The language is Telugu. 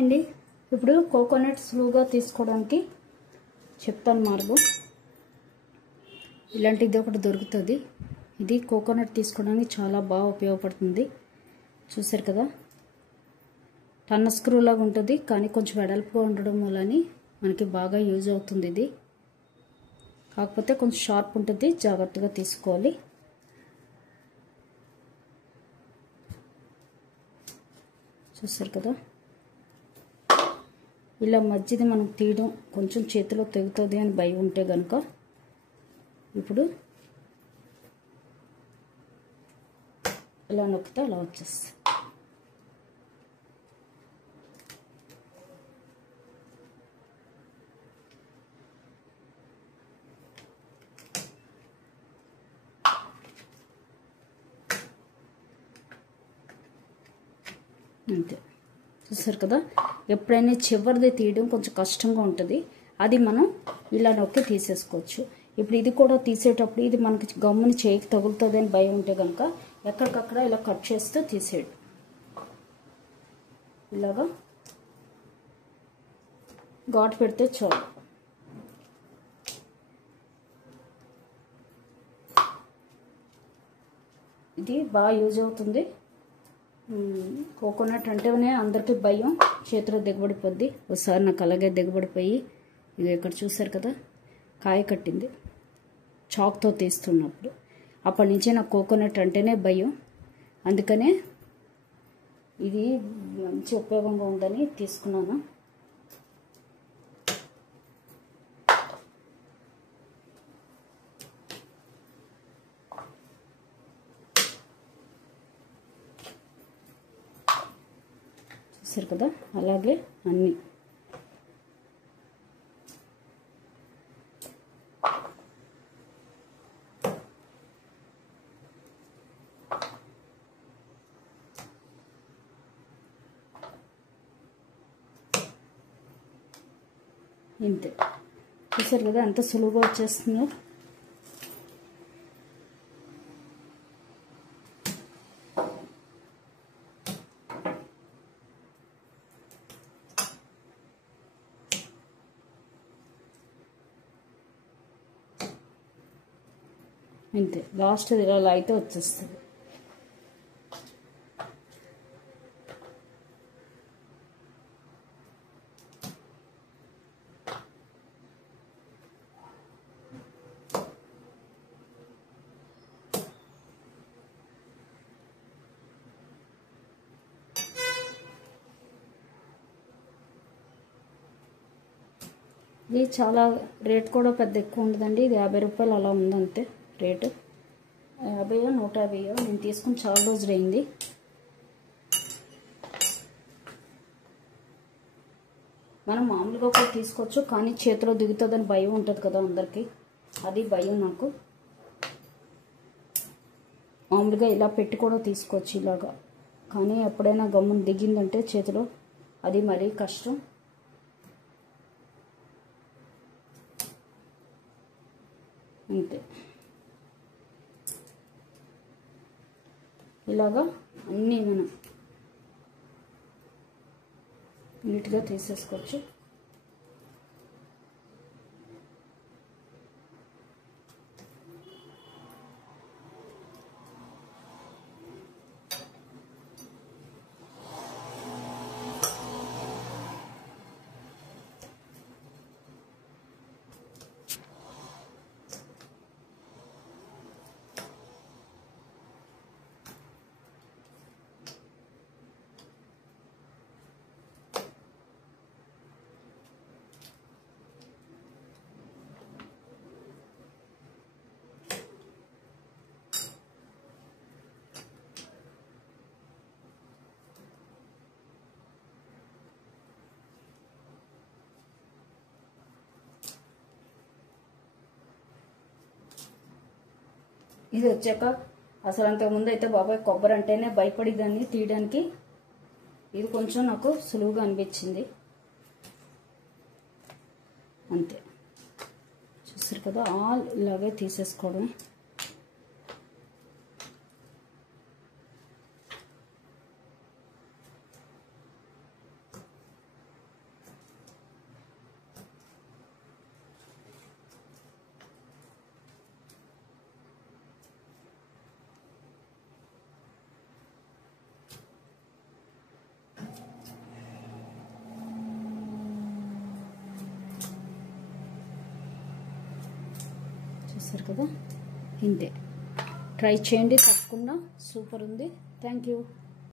అండి ఇప్పుడు కోకోనట్ సులువుగా తీసుకోవడానికి చెప్తాను మార్గం. ఇలాంటిది ఒకటి దొరుకుతుంది. ఇది కోకోనట్ తీసుకోవడానికి చాలా బాగా ఉపయోగపడుతుంది. చూసారు కదా, టన్న స్క్రూ లాగా ఉంటుంది, కానీ కొంచెం వెడల్పుగా ఉండడం వల్ల మనకి బాగా యూజ్ అవుతుంది. ఇది కాకపోతే కొంచెం షార్ప్ ఉంటుంది, జాగ్రత్తగా తీసుకోవాలి. చూసారు కదా, ఇలా మధ్యది మనం తీయడం కొంచెం చేతిలో తెగుతుంది అని భయం ఉంటే కనుక ఇప్పుడు ఇలా నొక్కితే అలా వచ్చేస్తుంది. అంతే. చూసారు కదా, ఎప్పుడైనా చివరిది తీయడం కొంచెం కష్టంగా ఉంటుంది, అది మనం ఇలా నొక్కి తీసేసుకోవచ్చు. ఇప్పుడు ఇది కూడా తీసేటప్పుడు ఇది మనకి గమ్ముని చేయికి తగులుతుంది అని భయం ఉంటే కనుక ఎక్కడికక్కడ ఇలా కట్ చేస్తూ తీసేయడం. ఇలాగా ఘాటు పెడితే చాలు. ఇది బాగా యూజ్ అవుతుంది. కోకోనట్ అంటేనే అందరికీ భయం, చేతిలో దిగబడిపోద్ది. ఒకసారి నాకు అలాగే దిగబడిపోయి ఇది ఇక్కడ చూసారు కదా, కాయ కట్టింది చాక్తో తీస్తున్నప్పుడు. అప్పటి నుంచే నాకు కోకోనట్ అంటేనే భయం. అందుకనే ఇది మంచి ఉపయోగంగా ఉందని తీసుకున్నాను. చూసారు కదా, అలాగే అన్నీ ఇంతే. చూసారు కదా ఎంత సులువుగా వచ్చేస్తుందో. ఇంతే, లాస్ట్ ఇలా అయితే వచ్చేస్తుంది. ఇది చాలా రేట్ కూడా పెద్ద ఎక్కువ ఉండదండి. ఇది 50 రూపాయలు అలా ఉందంతే రేటు. 50 150 నేను తీసుకుని చాలా రోజులు అయింది. మనం మామూలుగా కూడా తీసుకోవచ్చు, కానీ చేతిలో దిగుతుందని భయం ఉంటుంది కదా అందరికీ, అది భయం నాకు. మామూలుగా ఇలా పెట్టి కూడా తీసుకోవచ్చు ఇలాగా, కానీ ఎప్పుడైనా గమ్మున దిగిందంటే చేతిలో అది మరీ కష్టం. అంతే, ఇలాగా అన్నీ మనం నీట్గా తీసేసుకోవచ్చు. ఇది వచ్చాక అసలు అంతకుముందు అయితే బాబాయ్ కొబ్బరి అంటేనే భయపడేదాన్ని తీయడానికి. ఇది కొంచెం నాకు సులువుగా అనిపించింది. అంతే, చూసారు కదా, ఆల్ ఇలాగే తీసేసుకోవడం. చూసారు కదా, ఇంతే. ట్రై చేయండి తప్పకుండా, సూపర్ ఉంది. Thank you.